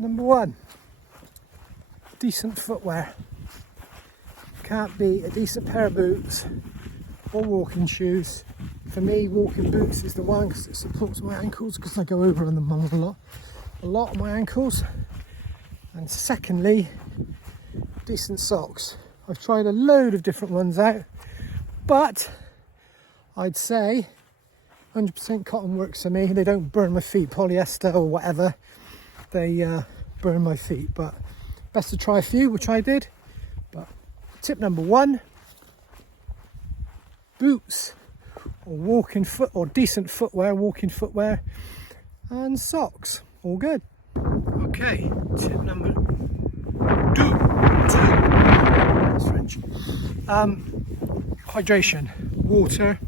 Number one, decent footwear. Can't beat a decent pair of boots or walking shoes. For me, walking boots is the one because it supports my ankles, because I go over on them a lot on my ankles. And secondly, decent socks. I've tried a load of different ones out, but I'd say 100% cotton works for me. They don't burn my feet. Polyester or whatever, they burn my feet. But best to try a few, which I did. But tip number one, boots or walking foot or decent footwear, walking footwear, and socks. All good. Okay, tip number two. That's French. Hydration, water,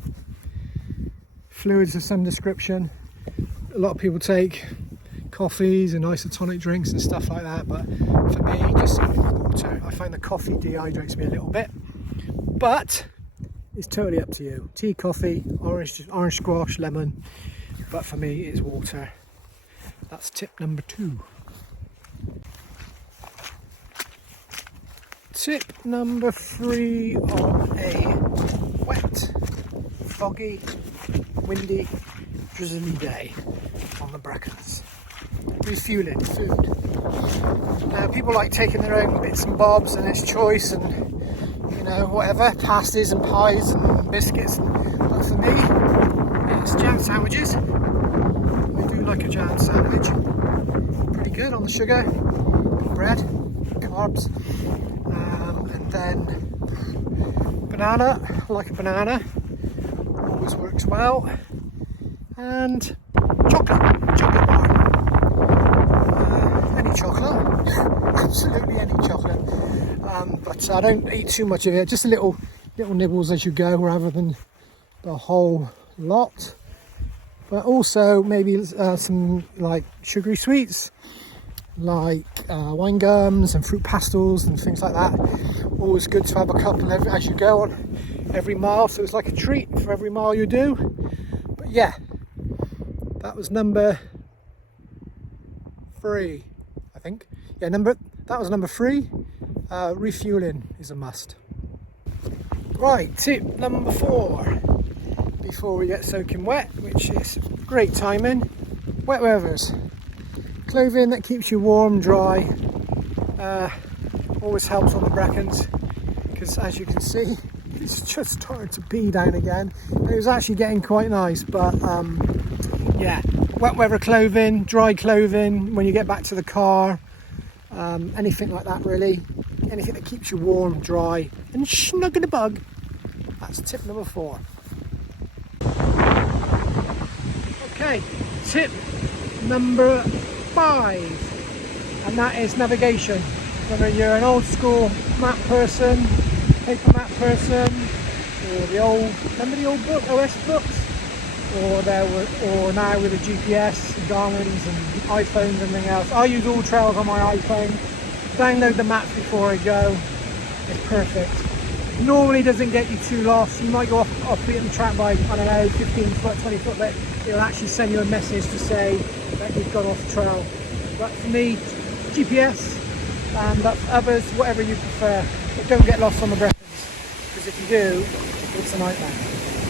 fluids of some description. A lot of people take coffees and isotonic drinks and stuff like that, but for me, just simply water. I find the coffee dehydrates me a little bit, but it's totally up to you. Tea, coffee, orange squash, lemon, but for me, it's water. That's tip number two. Tip number three on a wet, foggy, windy, drizzly day on the Brecons. Refueling food. Now, people like taking their own bits and bobs, and it's choice, and you know, whatever, pasties and pies and biscuits. But for me, it's jam sandwiches. I do like a jam sandwich. Pretty good on the sugar, bread, carbs. And then banana, I like a banana, always works well, and chocolate bar, any chocolate, absolutely any chocolate, but I don't eat too much of it, just a little nibbles as you go rather than the whole lot. But also maybe some like sugary sweets, like wine gums and fruit pastels and things like that. Always good to have a couple as you go on every mile, so it's like a treat for every mile you do. But yeah, that was number three, I think. Yeah, that was number three. Refueling is a must. Right, tip number four, before we get soaking wet, which is great timing, wet weathers. Clothing that keeps you warm, dry, always helps on the Brecons, because as you can see, it's just starting to pee down again. It was actually getting quite nice, but yeah, wet weather clothing, dry clothing when you get back to the car, anything like that really, anything that keeps you warm, dry, and snug in a bug. That's tip number four. Okay, tip number five, and that is navigation. Whether you're an old school map person, paper map person, or remember the old book, OS books, or now with the GPS, Garmin's and iPhones and everything else. I use All Trails on my iPhone. Download the maps before I go. It's perfect. Normally doesn't get you too lost. You might go off beaten track by, I don't know, 15 foot, 20 foot, but it'll actually send you a message to say that you've gone off the trail. But for me, GPS, and others, whatever you prefer. But don't get lost on the Brecons, because if you do, it's a nightmare.